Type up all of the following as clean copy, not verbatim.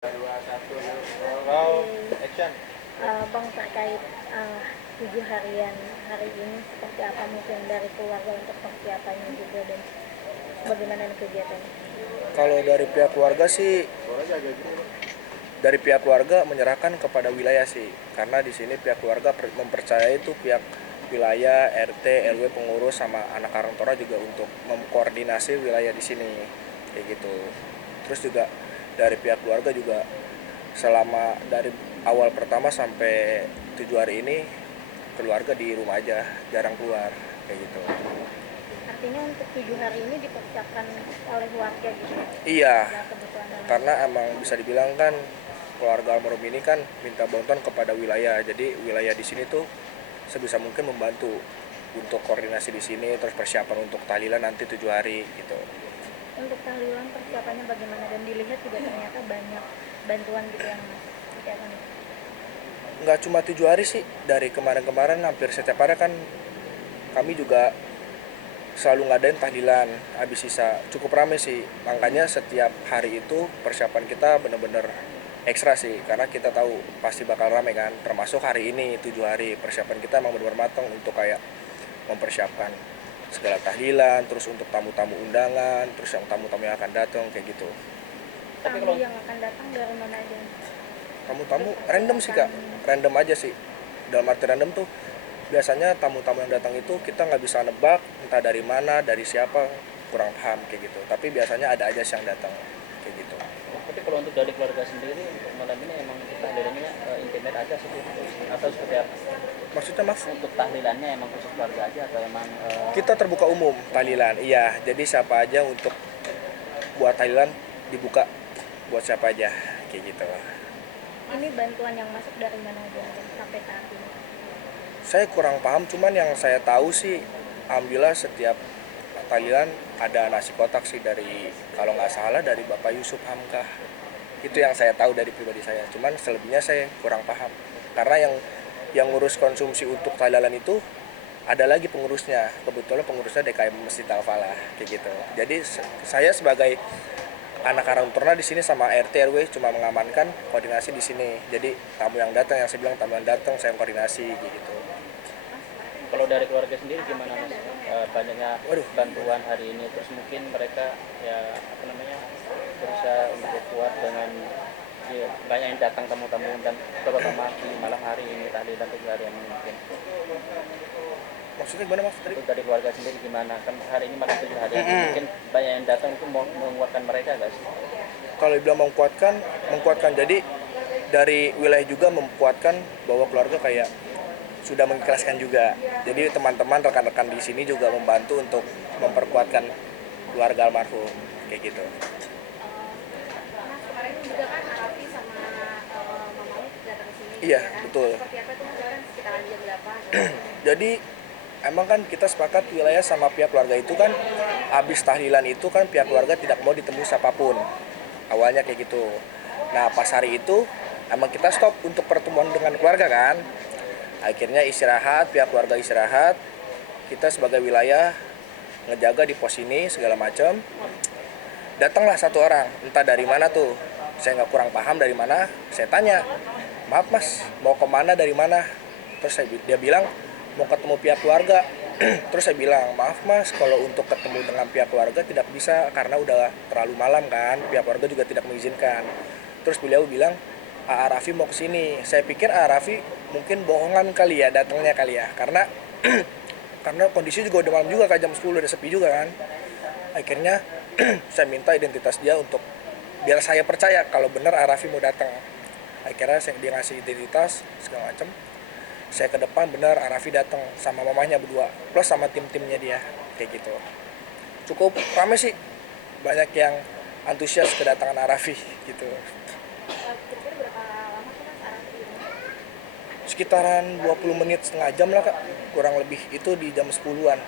Dua, satu, roll, action. Bang, terkait 7 harian hari ini seperti apa mungkin dari keluarga untuk persiapannya juga dan bagaimana kegiatannya? Kalau dari pihak keluarga sih, dari pihak keluarga menyerahkan kepada wilayah sih, karena di sini pihak keluarga mempercayai itu pihak wilayah, RT, RW, pengurus sama anak Karang Taruna juga untuk mengkoordinasi wilayah di sini, kayak gitu. Terus juga dari pihak keluarga juga selama dari awal pertama sampai 7 hari ini keluarga di rumah aja, jarang keluar, kayak gitu. Artinya untuk 7 hari ini dipersiapkan oleh warga gitu? Iya, Ada kebutuhan dalam karena emang bisa dibilang kan keluarga almarhum ini kan minta bantuan kepada wilayah, jadi wilayah di sini tuh sebisa mungkin membantu untuk koordinasi di sini, terus persiapan untuk tahlilan nanti 7 hari gitu. Untuk tahlilan persiapannya bagaimana dan dilihat juga ternyata banyak bantuan gitu yang masuk seperti apa nih? Nggak cuma 7 hari sih, dari kemarin-kemarin hampir setiap hari kan kami juga selalu ngadain tahlilan habis sisa, cukup rame sih, makanya setiap hari itu persiapan kita bener-bener ekstra sih, karena kita tahu pasti bakal rame kan, termasuk hari ini 7 hari persiapan kita emang bener-bener matang untuk kayak mempersiapkan segala tahlilan, terus untuk tamu-tamu undangan, terus yang tamu-tamu yang akan datang kayak gitu. Tamu yang akan datang dari mana aja? Tamu-tamu random sih kak, random aja sih, dalam arti random tuh biasanya tamu-tamu yang datang itu kita nggak bisa nebak entah dari mana, dari siapa, kurang paham kayak gitu, tapi biasanya ada aja sih yang datang kayak gitu. Tapi kalau untuk dari keluarga sendiri untuk malam ini emang tahlilannya intimate aja atau seperti apa? Maksudnya mas? Untuk tahlilannya emang khusus keluarga aja atau emang Kita terbuka umum tahlilan, iya, jadi siapa aja untuk buat tahlilan dibuka buat siapa aja kayak gitu. Ini bantuan yang masuk dari mana aja sampai saat ini? Saya kurang paham, cuman yang saya tahu sih alhamdulillah setiap tahlilan ada nasi kotak sih, dari kalau nggak salah dari Bapak Yusuf Hamkah. Itu yang saya tahu dari pribadi saya, cuman selebihnya saya kurang paham, karena yang ngurus konsumsi untuk tahlilan itu ada lagi pengurusnya, kebetulan pengurusnya DKM Masjid Al-Falah kayak gitu. Jadi saya sebagai anak Karang Taruna di sini sama RT RW cuma mengamankan koordinasi di sini. Jadi tamu yang datang, yang saya bilang tamu yang datang saya koordinasi gitu. kalau dari keluarga sendiri gimana mas? Banyaknya Waduh, bantuan hari ini, terus mungkin mereka ya apa namanya berusaha untuk kuat dengan ya, banyak yang datang tamu-tamu dan terutama di malam hari ini tahlilan 7 hari yang mungkin. maksudnya gimana mas tadi? Untuk dari keluarga sendiri gimana? Kan hari ini malam 7 hari mungkin banyak yang datang itu mau menguatkan mereka gak sih? Kalau dibilang mengkuatkan, jadi dari wilayah juga memkuatkan bahwa keluarga kayak sudah mengikhlaskan juga. Jadi teman-teman, rekan-rekan di sini juga membantu untuk memperkuatkan keluarga almarhum kayak gitu. Mas, kemarin juga kan Arafi sama Mama datang ke sini. Iya, Ya kan? betul. Seperti apa itu kan sekitaran jam berapa? Jadi emang kan kita sepakat wilayah sama pihak keluarga itu kan habis tahlilan itu kan pihak keluarga tidak mau ditemui siapapun. Awalnya kayak gitu. Nah pas hari itu emang kita stop untuk pertemuan dengan keluarga kan. Akhirnya istirahat, pihak keluarga istirahat. Kita sebagai wilayah ngejaga di pos ini segala macam. Datanglah satu orang, entah dari mana tuh. Saya nggak kurang paham dari mana. Saya tanya, maaf mas, mau kemana dari mana? Terus dia bilang mau ketemu pihak keluarga. Terus saya bilang, maaf mas, kalau untuk ketemu dengan pihak keluarga tidak bisa karena udah terlalu malam kan, pihak keluarga juga tidak mengizinkan. Terus beliau bilang, Raffi mau kesini. Saya pikir Raffi mungkin bohongan kali ya, datangnya kali ya, karena karena kondisi juga udah malam juga kan, jam 10 udah sepi juga kan. Akhirnya saya minta identitas dia untuk biar saya percaya kalau benar Raffi mau datang. Akhirnya dia ngasih identitas segala macam. Saya ke depan, benar Raffi datang sama mamanya berdua plus sama tim-timnya dia kayak gitu. Cukup ramai sih, banyak yang antusias kedatangan Raffi gitu. Kira-kira berapa lama sih Mas Arafi di rumah? Sekitaran 20 menit setengah jam lah kak, kurang lebih, itu di jam 10-an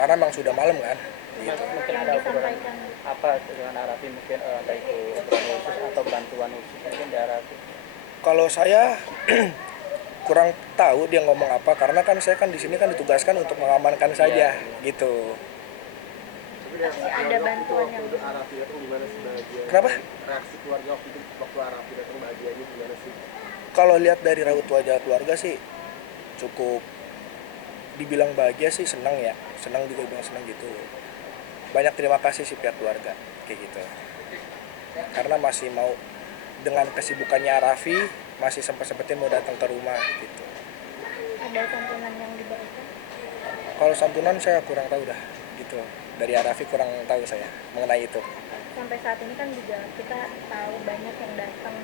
karena memang sudah malam kan gitu. Mungkin Yang ada obrolan disampaikan apa dengan Arafi, mungkin entah itu obrolan khusus atau bantuan khusus mungkin dari Arafi. Kalau saya kurang tahu dia ngomong apa, karena kan saya kan di sini kan ditugaskan untuk mengamankan saja gitu. tapi ada bantuan yang Arafi datang gimana sih bahagia? Kenapa? Reaksi keluarga waktu itu waktu Arafi datang bahagianya gimana sih? Kalau lihat dari raut wajah keluarga sih cukup dibilang bahagia sih, senang ya, senang juga bilang senang gitu. Banyak terima kasih sih pihak keluarga kayak gitu, karena masih mau dengan kesibukannya Raffi masih sempat-sempetin mau datang ke rumah gitu. ada santunan yang diberikan. Kalau santunan saya kurang tahu dah gitu, dari Raffi kurang tahu saya mengenai itu. Sampai saat ini kan juga kita tahu banyak yang datang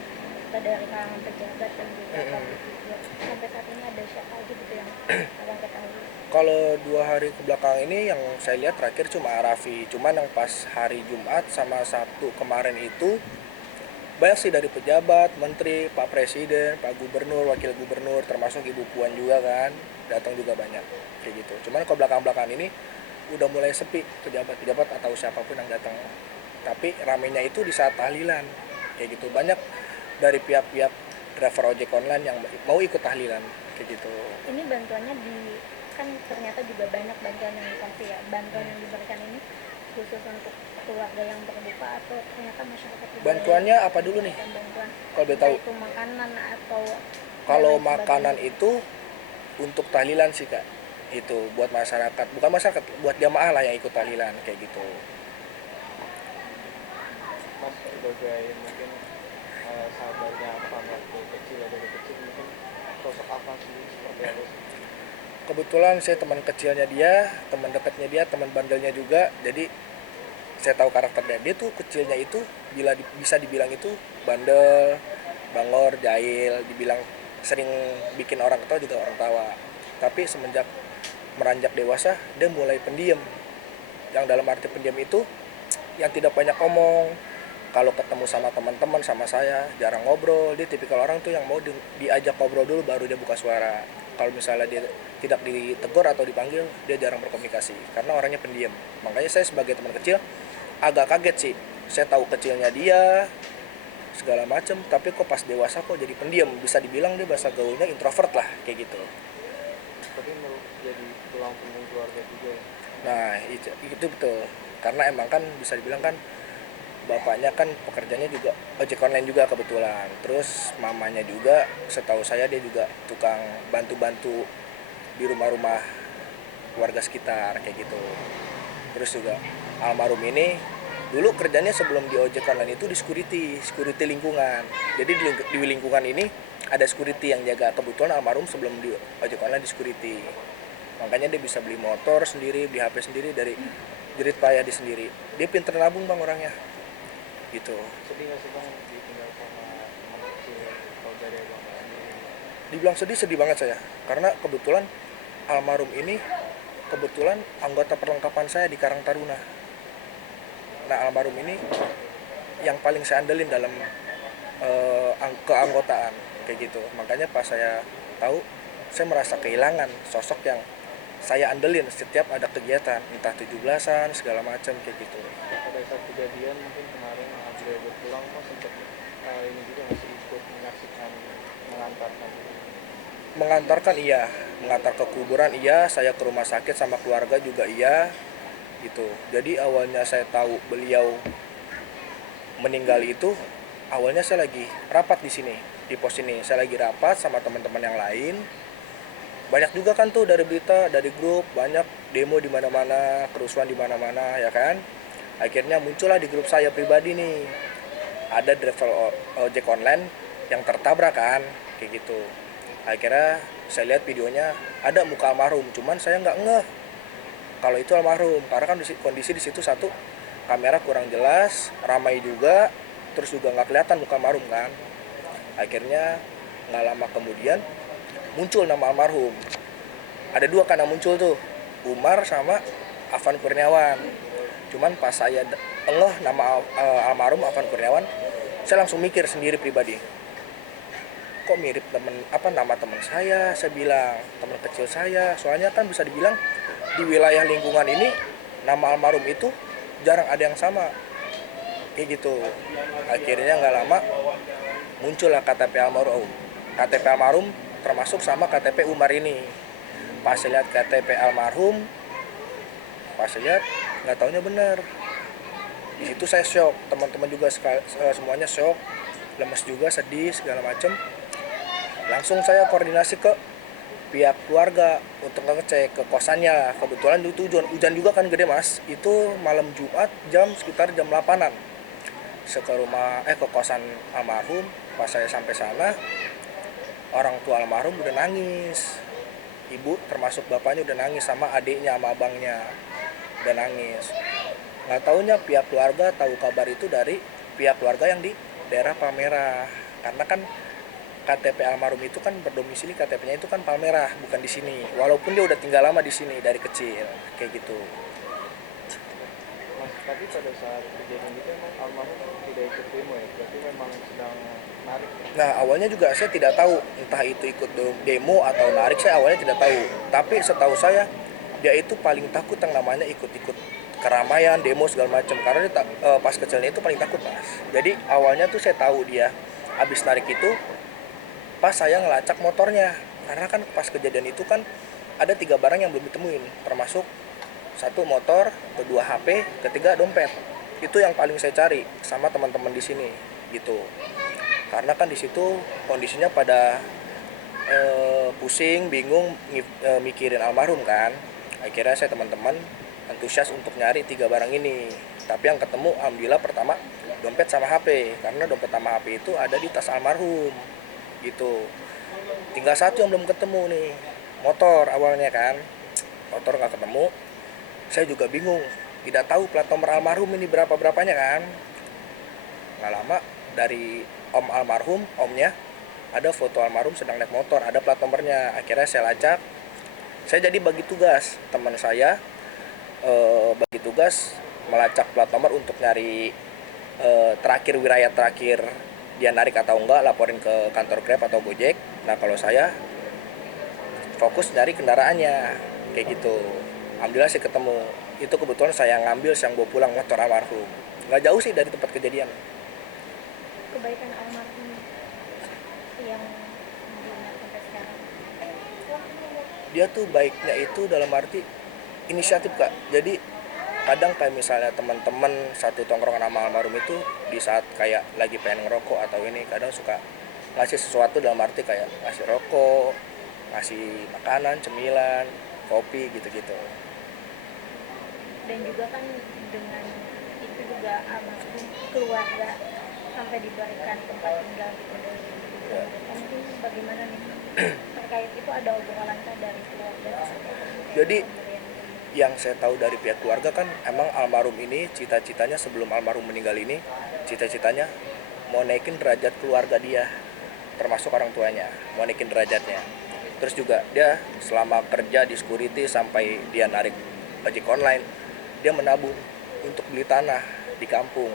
dari kalangan pejabat dan juga publik juga. Sampai saat ini ada siapa aja gitu yang abang ketahui? Kalau 2 hari ke belakang ini yang saya lihat terakhir cuma Raffi, cuman yang pas hari Jumat sama Sabtu kemarin itu banyak sih dari pejabat, menteri, Pak Presiden, Pak Gubernur, Wakil Gubernur, termasuk Ibu Puan juga kan, datang juga banyak kayak gitu. Cuman kalau belakang-belakang ini udah mulai sepi pejabat-pejabat atau siapapun yang datang. Tapi ramenya itu di saat tahlilan kayak gitu, banyak dari pihak-pihak driver ojek online yang mau ikut tahlilan kayak gitu. Ini bantuannya kan ternyata juga banyak bantuan yang dikasih ya. Bantuan yang diberikan ini khusus untuk keluarga yang berduka atau ternyata masyarakat juga Bantuannya apa dulu nih? bantuan, Kalau boleh tahu? entah itu makanan atau Kalau dan lain makanan sebagainya. itu untuk tahlilan sih Kak, itu buat masyarakat, bukan masyarakat, buat jamaah lah yang ikut tahlilan kayak gitu. Mas sebagai mungkin sahabatnya apa waktu kecil ya, dari kecil mungkin sosok apa sih, seperti apa sih? Kebetulan saya teman kecilnya dia, teman dekatnya dia, teman bandelnya juga, jadi saya tahu karakternya. Dia tuh kecilnya itu bisa dibilang itu bandel, bangor, jahil, dibilang sering bikin orang ketawa juga orang tawa. Tapi semenjak meranjak dewasa dia mulai pendiam. Yang dalam arti pendiam itu yang tidak banyak omong. Kalau ketemu sama teman-teman sama saya jarang ngobrol. Dia tipikal orang tuh yang mau diajak ngobrol dulu baru dia buka suara. Kalau misalnya dia tidak ditegur atau dipanggil, dia jarang berkomunikasi karena orangnya pendiam. Makanya saya sebagai teman kecil agak kaget sih. Saya tahu kecilnya dia segala macam, tapi kok pas dewasa kok jadi pendiam. Bisa dibilang dia bahasa gaulnya introvert lah kayak gitu. Tapi mau jadi tulang punggung keluarga juga ya. Nah itu betul, karena emang kan bisa dibilang kan bapaknya kan pekerjaannya juga ojek online juga kebetulan. Terus mamanya juga setahu saya dia juga tukang bantu-bantu di rumah-rumah warga sekitar kayak gitu. Terus juga almarhum ini dulu kerjanya sebelum di ojek online itu di security lingkungan. Jadi di lingkungan ini ada security yang jaga. Kebetulan almarhum sebelum di ojek online di security. Makanya dia bisa beli motor sendiri, beli HP sendiri dari jerit payah di sendiri. Dia pinter nabung bang orangnya gitu. Sedih nggak sih bang ditinggal sama teman kecil kalau dari abang ini? Dibilang sedih banget saya, karena kebetulan almarhum ini kebetulan anggota perlengkapan saya di Karang Taruna. Nah almarhum ini yang paling saya andelin dalam keanggotaan kayak gitu. Makanya pas saya tahu, saya merasa kehilangan sosok yang saya andelin setiap ada kegiatan, entah 17-an segala macam kayak gitu. Pada saat kejadian mungkin kemarin beliau berpulang kok sempat ini juga masih ikut menyaksikan, Mengantarkan iya, mengantar ke kuburan iya, saya ke rumah sakit sama keluarga juga iya gitu. Jadi awalnya saya tahu beliau meninggal itu, awalnya saya lagi rapat di sini, di pos ini. Saya lagi rapat sama teman-teman yang lain. Banyak juga kan tuh dari berita, dari grup, banyak demo di mana-mana, kerusuhan di mana-mana ya kan. Akhirnya muncullah di grup saya pribadi nih, ada driver ojek online yang tertabrak kan, kayak gitu. Akhirnya saya lihat videonya ada muka almarhum, cuman saya nggak ngeh kalau itu almarhum karena kan kondisi di situ satu kamera kurang jelas, ramai juga, terus juga nggak kelihatan muka almarhum kan. Akhirnya nggak lama kemudian muncul nama almarhum. Ada 2 kan yang muncul tuh, Umar sama Afan Kurniawan. Cuman pas saya ngeh nama almarhum Afan Kurniawan, saya langsung mikir sendiri pribadi, kok mirip nama teman saya bilang teman kecil saya. Soalnya kan bisa dibilang di wilayah lingkungan ini nama almarhum itu jarang ada yang sama kayak gitu. Akhirnya nggak lama muncullah KTP almarhum termasuk sama KTP Umar ini. Pas lihat KTP almarhum, pas lihat nggak taunya bener. Di situ saya shock, teman-teman juga semuanya shock, lemes juga, sedih segala macem. Langsung saya koordinasi ke pihak keluarga untuk ngecek ke kosannya. Kebetulan itu hujan juga kan gede mas, itu malam Jumat sekitar jam 8-an. Ke kosan almarhum. Pas saya sampai sana, orang tua almarhum udah nangis, ibu termasuk bapaknya udah nangis, sama adiknya sama abangnya udah nangis. Nggak taunya pihak keluarga tahu kabar itu dari pihak keluarga yang di daerah Palmerah, karena kan KTP almarhum itu kan berdomisili, KTP-nya itu kan Palmerah, bukan di sini. Walaupun dia udah tinggal lama di sini dari kecil, kayak gitu. Mas, tapi pada saat kejadian itu emang almarhum tidak ikut demo ya? Berarti memang sedang narik. Nah, awalnya juga saya tidak tahu entah itu ikut demo atau narik, saya awalnya tidak tahu. Tapi setahu saya dia itu paling takut yang namanya ikut-ikut keramaian, demo segala macam. Karena dia pas kecilnya itu paling takut, Mas. Jadi awalnya tuh saya tahu dia habis narik itu pas saya ngelacak motornya, karena kan pas kejadian itu kan ada 3 barang yang belum ditemuin, termasuk 1 motor, kedua HP, ketiga dompet. Itu yang paling saya cari sama teman-teman di sini gitu, karena kan di situ kondisinya pada pusing, bingung, mikirin almarhum kan. Akhirnya saya teman-teman antusias untuk nyari 3 barang ini, tapi yang ketemu alhamdulillah pertama dompet sama HP, karena dompet sama HP itu ada di tas almarhum gitu. Tinggal 1 yang belum ketemu nih, motor awalnya kan, motor nggak ketemu. Saya juga bingung, tidak tahu plat nomor almarhum ini berapanya kan. Nggak lama dari om almarhum, omnya ada foto almarhum sedang naik motor, ada plat nomornya. Akhirnya saya lacak, saya jadi bagi tugas teman saya, bagi tugas melacak plat nomor untuk nyari terakhir wilayah terakhir dia narik atau enggak, laporin ke kantor Grab atau Gojek. Nah kalau saya fokus nyari kendaraannya kayak gitu. Alhamdulillah sih ketemu. Itu kebetulan saya ngambil, saya bawa pulang motor almarhum. Nggak jauh sih dari tempat kejadian. Kebaikan almarhum yang diingat sampai sekarang. Dia tuh baiknya itu dalam arti inisiatif kak. Jadi kadang kayak misalnya teman-teman satu tongkrongan sama almarhum itu di saat kayak lagi pengen ngerokok atau ini, kadang suka ngasih sesuatu dalam arti kayak ngasih rokok, ngasih makanan, cemilan, kopi gitu-gitu. Dan juga kan dengan itu juga almarhum keluarga sampai diberikan tempat tinggal gitu. Ya. Mungkin bagaimana nih terkait itu, ada obrolan dari keluarga? Jadi yang saya tahu dari pihak keluarga kan emang almarhum ini cita-citanya sebelum almarhum meninggal ini, cita-citanya mau naikin derajat keluarga dia, termasuk orang tuanya, mau naikin derajatnya. Terus juga dia selama kerja di security sampai dia narik ojek online, dia menabung untuk beli tanah di kampung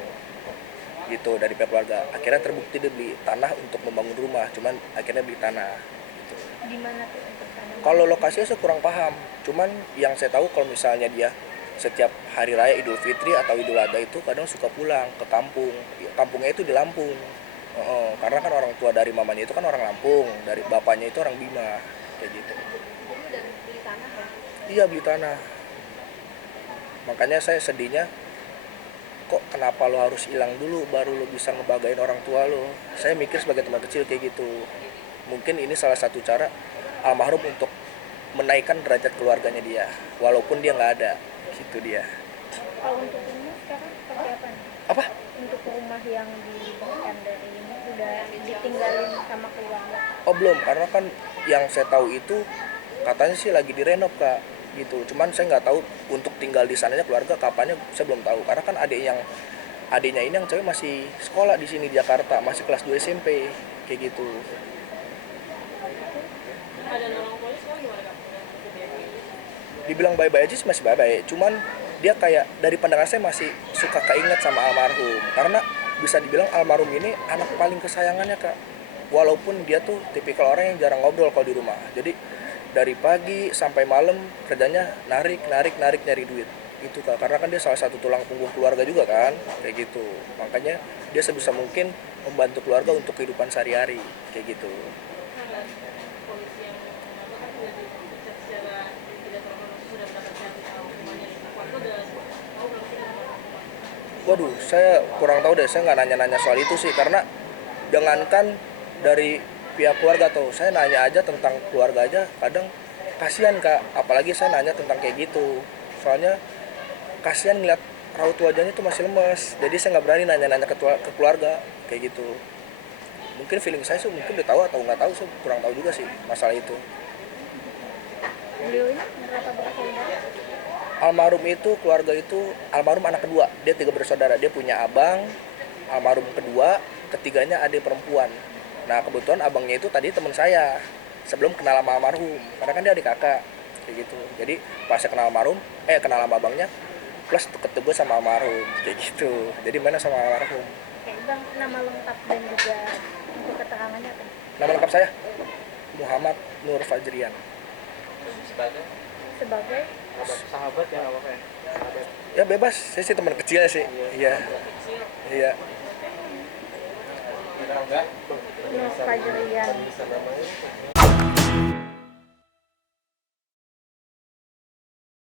gitu dari pihak keluarga. Akhirnya terbukti dia beli tanah untuk membangun rumah, cuman akhirnya beli tanah gitu. Di mana tuh untuk tanam? Kalau lokasinya saya kurang paham, cuman yang saya tahu kalau misalnya dia setiap hari raya Idul Fitri atau Idul Adha itu kadang suka pulang ke kampung. Kampungnya itu di Lampung. Karena kan orang tua dari mamanya itu kan orang Lampung, dari bapaknya itu orang Bima, kayak gitu. Jadi udah beli tanah ya? Iya, beli tanah. Makanya saya sedihnya, kok kenapa lo harus hilang dulu baru lo bisa ngebagain orang tua lo. Saya mikir sebagai teman kecil kayak gitu. Mungkin ini salah satu cara almarhum untuk menaikkan derajat keluarganya dia, walaupun dia nggak ada, gitu dia. Kalau untuk rumah sekarang seperti apa nih? Apa? Untuk rumah yang diberikan dari ini udah ditinggalin sama keluarga? Oh belum, karena kan yang saya tahu itu katanya sih lagi direnov kak, gitu. Cuman saya nggak tahu untuk tinggal di sananya keluarga kapannya, saya belum tahu. Karena kan adiknya ini yang cewek masih sekolah di sini di Jakarta, masih kelas 2 SMP, kayak gitu. Dibilang bye-bye aja sih masih bye-bye, cuman dia kayak dari pandangan saya masih suka keinget sama almarhum, karena bisa dibilang almarhum ini anak paling kesayangannya kak, walaupun dia tuh tipikal orang yang jarang ngobrol kalau di rumah. Jadi dari pagi sampai malam kerjanya narik nyari duit gitu kak, karena kan dia salah satu tulang punggung keluarga juga kan, kayak gitu. Makanya dia sebisa mungkin membantu keluarga untuk kehidupan sehari-hari kayak gitu. Waduh, saya kurang tahu deh, saya nggak nanya-nanya soal itu sih, karena jangankan dari pihak keluarga tuh, saya nanya aja tentang keluarga aja, kadang kasihan Kak, apalagi saya nanya tentang kayak gitu, soalnya kasihan ngeliat raut wajahnya tuh masih lemes, jadi saya nggak berani nanya-nanya ke keluarga kayak gitu. Mungkin feeling saya sih mungkin udah tahu atau nggak tahu, saya kurang tahu juga sih masalah itu. Beliau ini berapa bersaudara? Almarhum itu, keluarga itu, almarhum anak kedua, dia 3 bersaudara, dia punya abang, almarhum kedua, ketiganya adik perempuan. Nah kebetulan abangnya itu tadi teman saya sebelum kenal sama almarhum, karena kan dia adik kakak kayak gitu. Jadi pas saya kenal almarhum, kenal sama abangnya, plus ketemu sama almarhum kayak gitu. Jadi mana sama almarhum. Oke, Bang, nama lengkap dan juga untuk keterangannya apa? Nama lengkap saya Muhammad Nur Fajrian. Sebagai Sebagai sahabat ya, apa ya? Sahabat. Ya bebas, saya sih teman kecil sih. Iya. Iya. Enggak. Nur Fajrian.